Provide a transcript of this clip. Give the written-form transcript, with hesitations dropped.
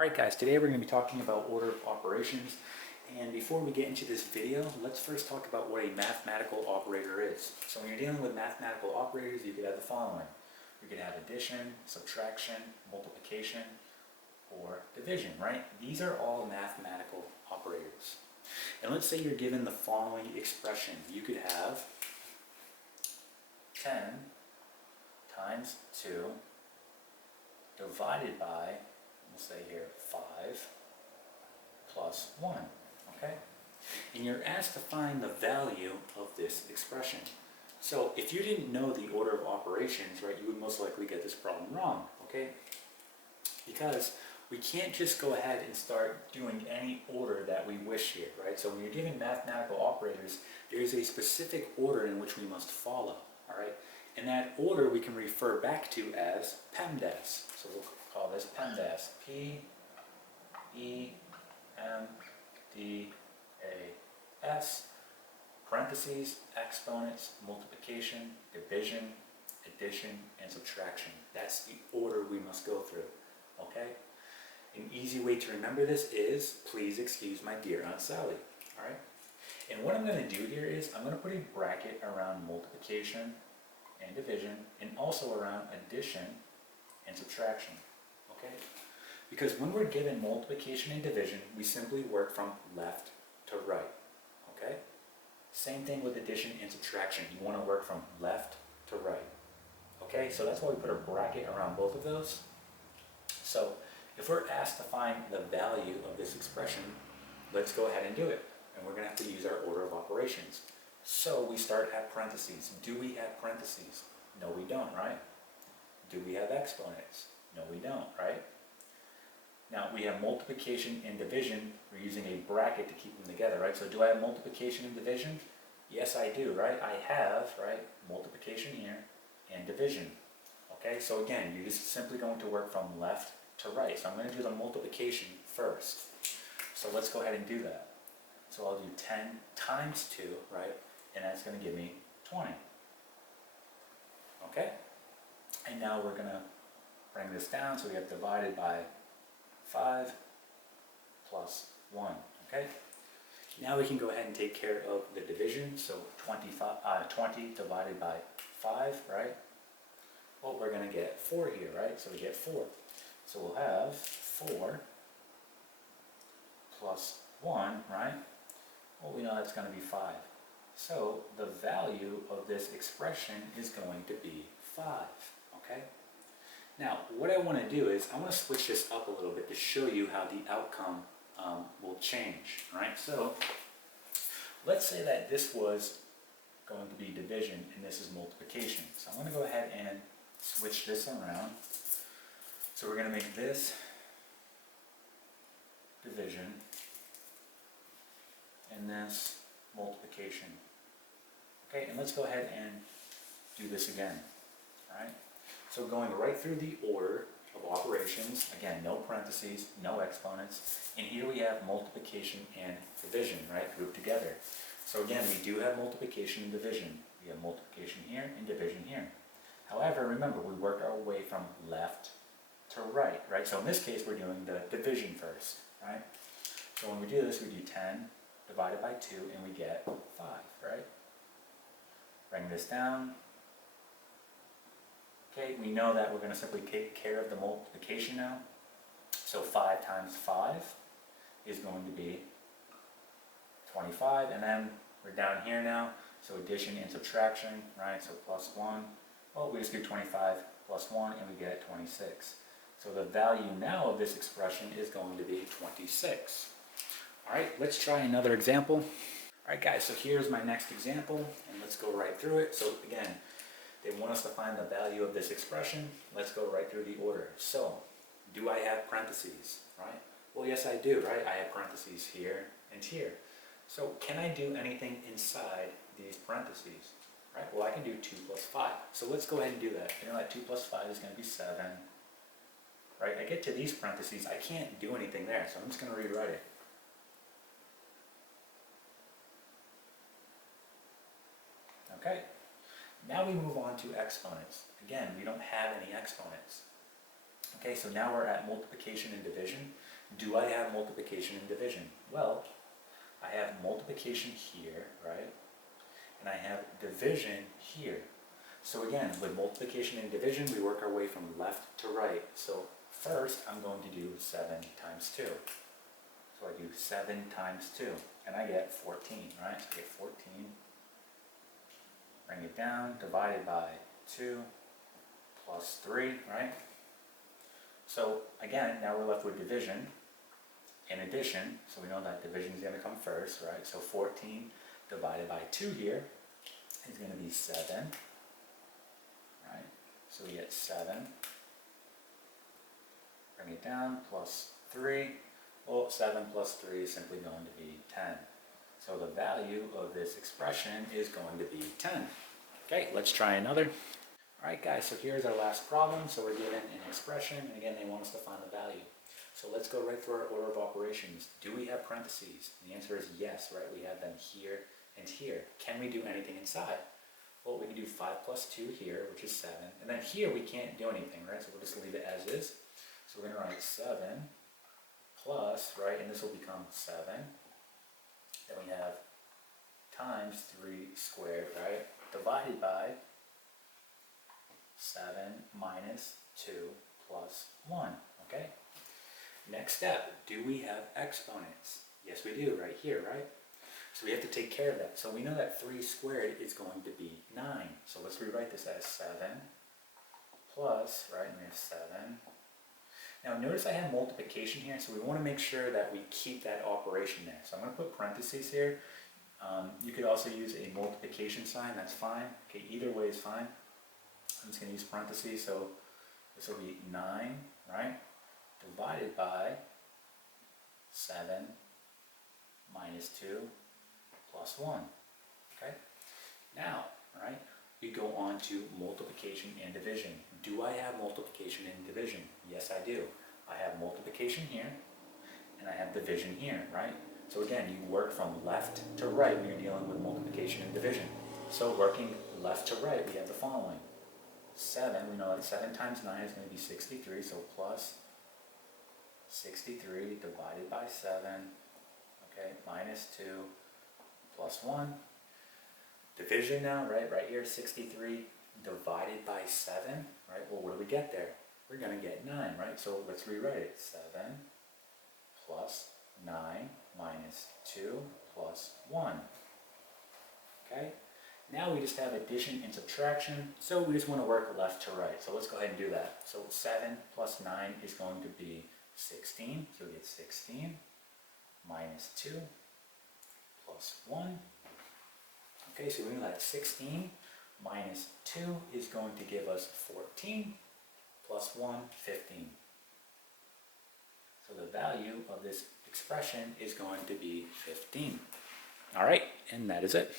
Alright guys, today we're going to be talking about order of operations, and before we get into this video, let's first talk about what a mathematical operator is. So when you're dealing with mathematical operators, you could have the following. You could have addition, subtraction, multiplication, or division, right? These are all mathematical operators. And let's say you're given the following expression. You could have 10 times 2 divided by, we'll say here 5 plus 1, okay? And you're asked to find the value of this expression. So if you didn't know the order of operations, right, you would most likely get this problem wrong, okay? Because we can't just go ahead and start doing any order that we wish here, right? So when you're given mathematical operators, there's a specific order in which we must follow, all right? And that order we can refer back to as Pemdas. So we'll call this Pemdas, P-E-M-D-A-S, parentheses, exponents, multiplication, division, addition, and subtraction. That's the order we must go through, okay? An easy way to remember this is, please excuse my dear Aunt Sally, all right? And what I'm going to do here is, I'm going to put a bracket around multiplication and division, and also around addition and subtraction, okay? Because when we're given multiplication and division, we simply work from left to right, okay? Same thing with addition and subtraction. You want to work from left to right, okay? So that's why we put a bracket around both of those. So if we're asked to find the value of this expression, let's go ahead and do it. And we're going to have to use our order of operations. So we start at parentheses. Do we have parentheses? No, we don't, right? Do we have exponents? No, we don't, right? Now, we have multiplication and division. We're using a bracket to keep them together, right? So do I have multiplication and division? Yes, I do, right? I have, right, multiplication here and division. Okay, so again, you're just simply going to work from left to right. So I'm going to do the multiplication first. So let's go ahead and do that. So I'll do 10 times 2, right? And that's going to give me 20. Okay? And now we're going to bring this down. So we have divided by 5 plus 1. Okay? Now we can go ahead and take care of the division. So 20 divided by 5, right? Well, we're going to get 4 here, right? So we get 4. So we'll have 4 plus 1, right? Well, we know that's going to be 5. So the value of this expression is going to be 5, okay? Now, what I want to do is, I want to switch this up a little bit to show you how the outcome will change, right? So, let's say that this was going to be division and this is multiplication. So I'm going to go ahead and switch this around. So we're going to make this division and this multiplication. Okay, and let's go ahead and do this again. Alright? So going right through the order of operations, again, no parentheses, no exponents, and here we have multiplication and division, right, grouped together. So again, we do have multiplication and division. We have multiplication here and division here. However, remember, we work our way from left to right, right? So in this case, we're doing the division first, right? So when we do this, we do 10 divided by 2, and we get 5, right? Bring this down. Okay, we know that we're going to simply take care of the multiplication now. So 5 times 5 is going to be 25, and then we're down here now. So addition and subtraction, right? So plus 1. Well, we just do 25 plus 1, and we get 26. So the value now of this expression is going to be 26. All right, let's try another example. All right, guys, so here's my next example, and let's go right through it. So again, they want us to find the value of this expression. Let's go right through the order. So, do I have parentheses, right? Well, yes, I do, right? I have parentheses here and here. So, can I do anything inside these parentheses, right? Well, I can do 2 plus 5. So let's go ahead and do that. You know that 2 plus 5 is going to be 7, right? I get to these parentheses, I can't do anything there, so I'm just going to rewrite it. Okay, now we move on to exponents. Again, we don't have any exponents. Okay, so now we're at multiplication and division. do I have multiplication and division? Well, I have multiplication here, right? And I have division here. So again, with multiplication and division, we work our way from left to right. So first, I'm going to do 7 times 2. So I do 7 times 2, and I get 14, right? So I get 14, bring it down, divided by 2, plus 3, right? So again, now we're left with division and addition. So we know that division is going to come first, right? So 14 divided by 2 here is going to be 7, right? So we get 7, bring it down, plus 3. Well, 7 plus 3 is simply going to be 10. So the value of this expression is going to be 10. Okay, let's try another. All right, guys, so here's our last problem. So we're given an expression, and again, they want us to find the value. So let's go right through our order of operations. Do we have parentheses? And the answer is yes, right? We have them here and here. Can we do anything inside? Well, we can do 5 plus 2 here, which is 7. And then here we can't do anything, right? So we'll just leave it as is. So we're going to write 7 plus, right, and this will become 7. Then we have times 3 squared, right, divided by 7 minus 2 plus 1, okay? Next step, do we have exponents? Yes, we do, right here, right? So we have to take care of that. So we know that 3 squared is going to be 9. So let's rewrite this as 7 plus, right, and we have 7. Now notice I have multiplication here, so we want to make sure that we keep that operation there. So I'm going to put parentheses here. You could also use a multiplication sign, that's fine. Okay, either way is fine. I'm just going to use parentheses, so this will be 9, right, divided by 7 minus 2 plus 1, okay? Now, right, we go on to multiplication and division. Do I have multiplication and division? Yes, I do. I have multiplication here, and I have division here, right? So again, you work from left to right when you're dealing with multiplication and division. So working left to right, we have the following. 7, we know that 7 times 9 is going to be 63, so plus 63 divided by 7, okay, minus 2 plus 1. Division now, right here, 63 divided by 7, right? Well, what do we get there? We're going to get 9, right? So let's rewrite it. 7 plus 9 minus 2 plus 1. Okay? Now we just have addition and subtraction, so we just want to work left to right. So let's go ahead and do that. So 7 plus 9 is going to be 16. So we get 16 minus 2 plus 1. Okay, so we know that 16 minus 2 is going to give us 14 plus 1, 15. So the value of this expression is going to be 15. All right, and that is it.